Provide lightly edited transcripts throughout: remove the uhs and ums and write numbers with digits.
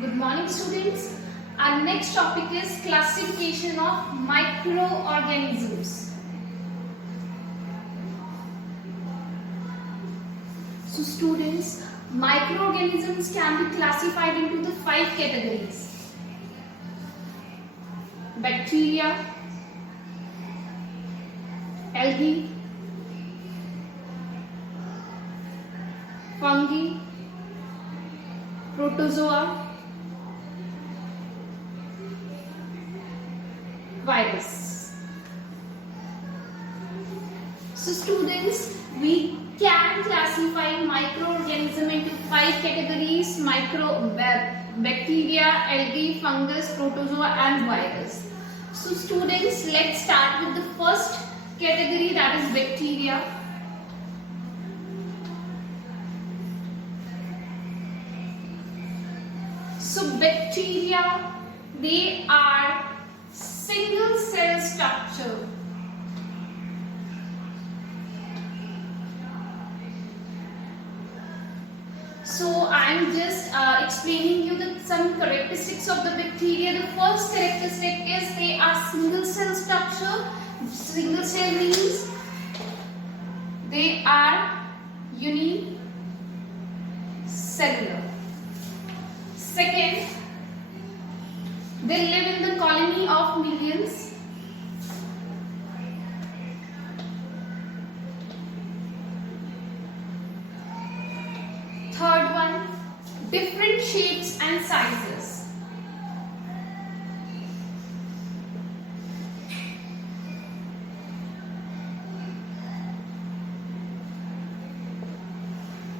Good morning, students. Our next topic is classification of microorganisms. So students, microorganisms can be classified into the 5 categories: bacteria, algae, fungi, protozoa, virus. So students, we can classify microorganism into 5 categories: bacteria, algae, fungus, protozoa and virus. So students, let's start with the first category, that is bacteria. So bacteria, they are single cell structure. So I am just explaining you some characteristics of the bacteria. The first characteristic is they are single cell structure. Single cell means they are unicellular. Second, they live in the colony of millions. Third one, different shapes and sizes.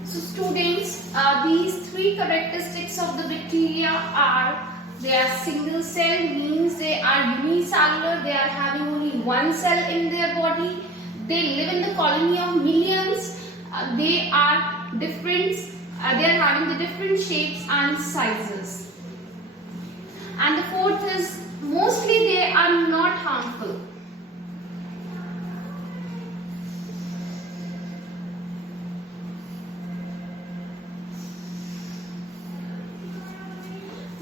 So students, these 3 characteristics of the bacteria are: they are single cell, means they are unicellular, they are having only one cell in their body, they live in the colony of millions, they are different, they are having the different shapes and sizes. And the fourth is, mostly they are not harmful.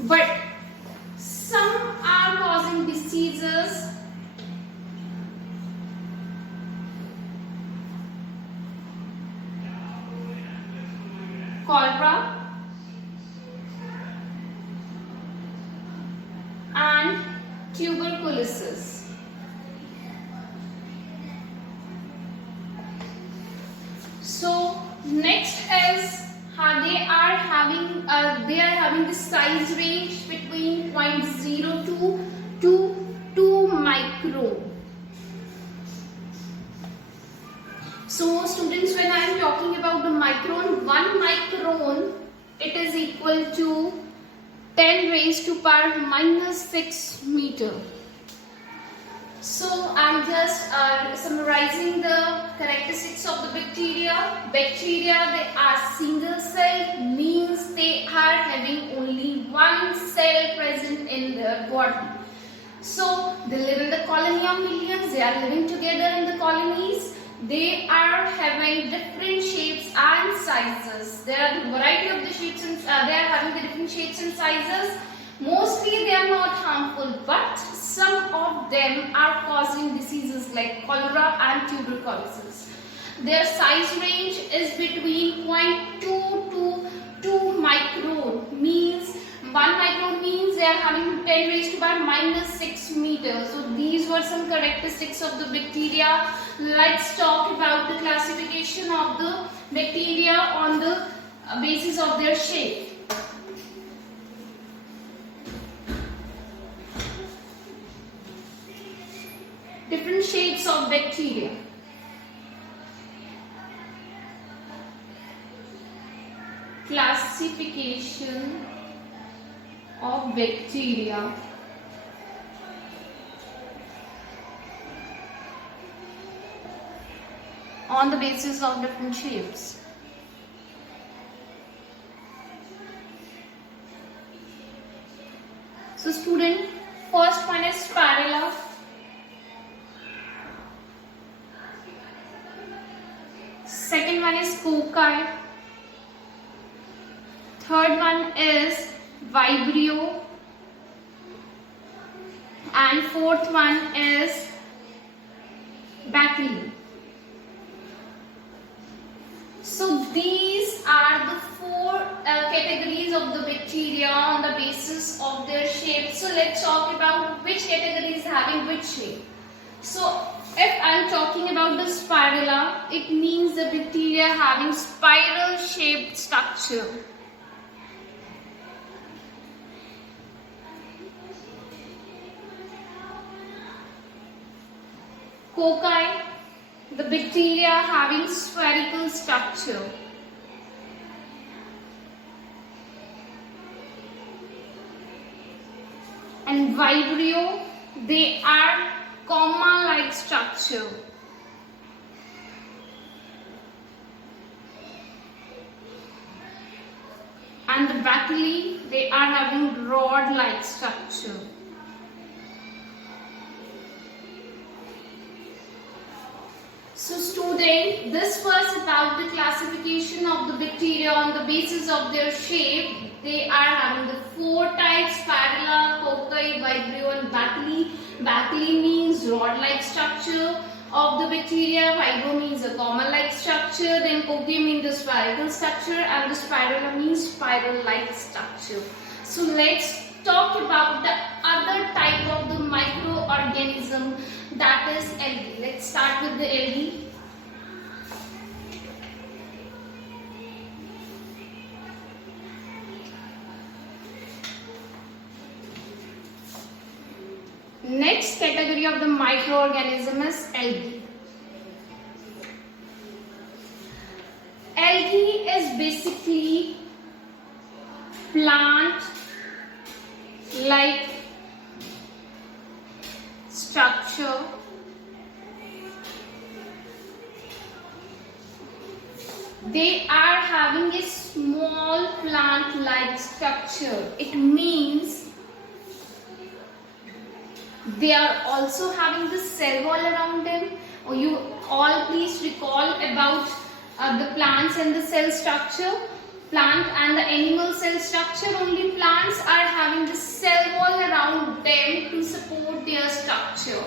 But some are causing diseases. Cholera and tuberculosis. So next is they are having the size range between 0.02 to 2 micron. So students, when I am talking about the micron, 1 micron, it is equal to 10 raised to power minus 6 meter. So I am just summarizing the characteristics of the bacteria. Bacteria, they are single cell, means they are having only one cell present in their body. So they live in the colony of millions, they are living together in the colonies. They are having different shapes and sizes. There are the variety of the shapes and they are having the different shapes and sizes. Mostly they are not harmful, but some of them are causing diseases like cholera and tuberculosis. Their size range is between 0.2 to 2 micron, means 1 micron means they are having 10 raised to power minus 6 meters. So these were some characteristics of the bacteria. Let's talk about the classification of the bacteria on the basis of their shape. Different shapes of bacteria. Classification of bacteria. On the basis of different shapes. So student, first one is spirilla. Second one is cocci. Third one is Vibrio, and fourth one is Bacilli. So these are the four categories of the bacteria on the basis of their shape. So let's talk about which category is having which shape. So if I am talking about the spirula, it means the bacteria having spiral shaped structure. Cocci, the bacteria having spherical structure. And Vibrio, they are comma-like structure. And the Bacilli, they are having rod-like structure. So student, this was about the classification of the bacteria on the basis of their shape. They are having the four types: spirula, cocci, vibrio and Bacilli. Bacilli means rod-like structure of the bacteria, vibrio means a comma-like structure, then cocci means the spherical structure, and the spirula means spiral-like structure. So let's talk about the other type of the microorganism, that is algae. Let's start with the algae. Next category of the microorganism is algae. Algae is basically plant like structure. They are having a small plant like structure. It means they are also having the cell wall around them. You all please recall about the plants and the cell structure. Plant and the animal cell structure. Only plants are having the cell wall around them to support their structure.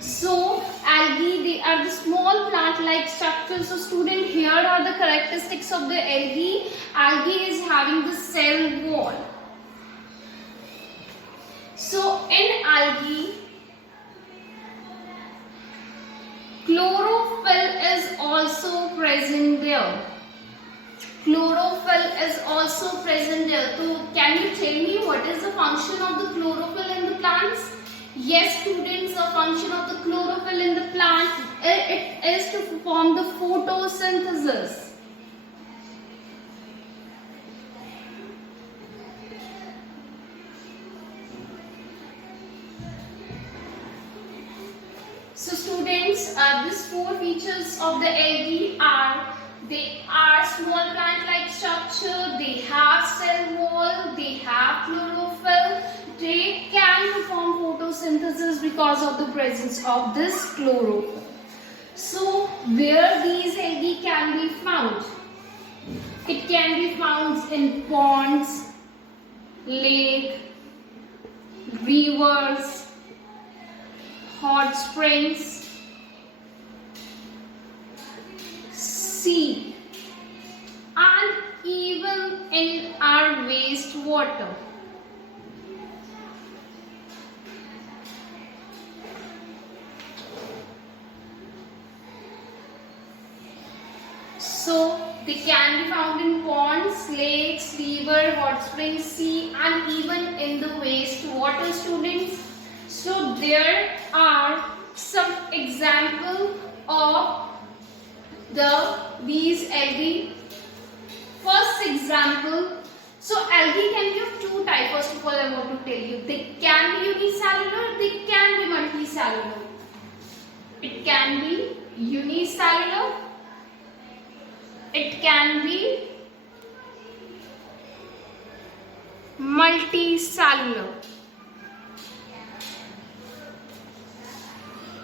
So algae, they are the small plant like structure. So student, here are the characteristics of the algae. Algae is having the cell wall. So in algae, chlorophyll is also present there. Chlorophyll is also present there. So can you tell me what is the function of the chlorophyll in the plants? Yes students, the function of the chlorophyll in the plant, it is to perform the photosynthesis. So students, these four features of the algae are: they are small plant-like structure, they have cell wall, they have chlorophyll, they can perform photosynthesis because of the presence of this chlorophyll. So where these algae can be found? It can be found in ponds, lake, rivers, hot springs, sea, and even in our wastewater. So they can be found in ponds, lakes, river, hot springs, sea, and even in the wastewater students. So there are some examples of these algae. First example, so algae can be of two types. First of all, I want to tell you, they can be unicellular, they can be multicellular. It can be unicellular, it can be multicellular.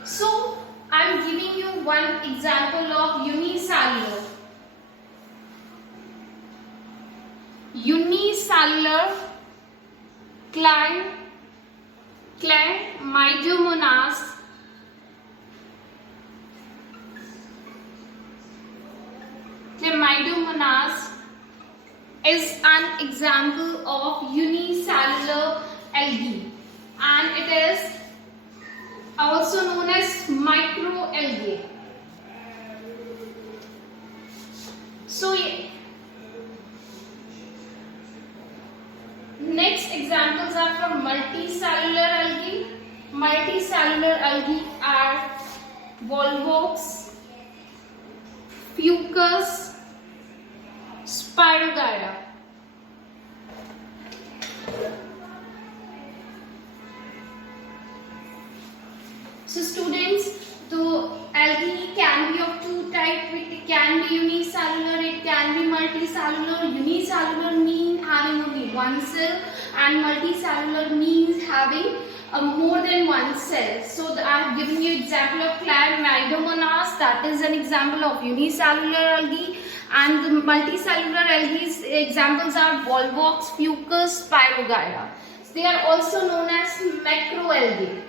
So I am giving you one example of unicellular. Unicellular Chlamydomonas is an example of unicellular algae, and it is also known as microalgae. So next examples are from multicellular algae. Multicellular algae are volvox, fucus, spirogyra. So students, the algae can be of two types. It can be unicellular, it can be multicellular. Unicellular means having only one cell, and multicellular means having more than one cell. So I have given you example of Chlamydomonas, that is an example of unicellular algae, and the multicellular algae examples are volvox, fucus, spirogyra. They are also known as macroalgae.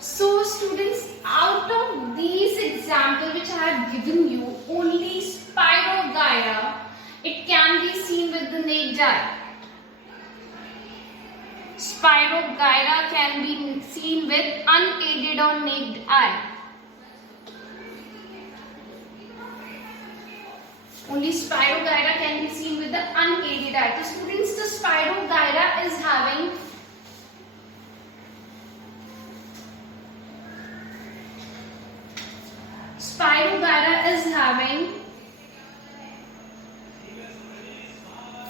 So students, out of these examples which I have given you, only spirogyra, it can be seen with the naked eye. Spirogyra can be seen with unaided or naked eye. Only spirogyra can be seen with the unaided eye. So students, the spirogyra is having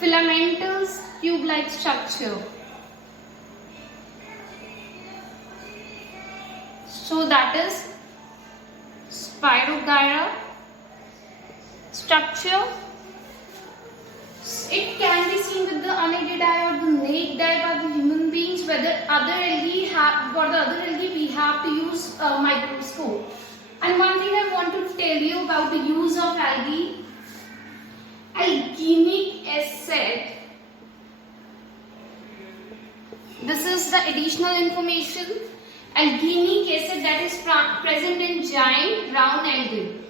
filamentous tube-like structure. So that is spirogyra structure. It can be seen with the unaided eye or the naked eye by the human beings. Whether other algae for the other algae we have to use a microscope. And one thing I want to tell you about the use of algae. Alginic acid. This is the additional information. Alginic acid that is present in giant brown algae.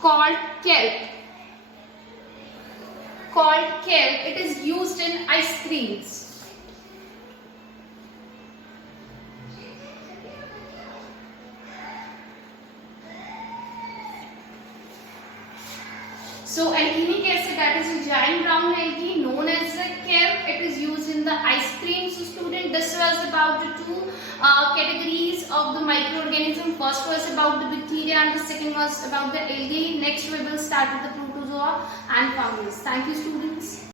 Called kelp. It is used in ice creams. So alginic acid, that is a giant brown algae known as a kelp. It is used in the ice cream. So student, this was about the two categories of the microorganism. First was about the bacteria and the second was about the algae. Next we will start with the protozoa and fungus. Thank you students.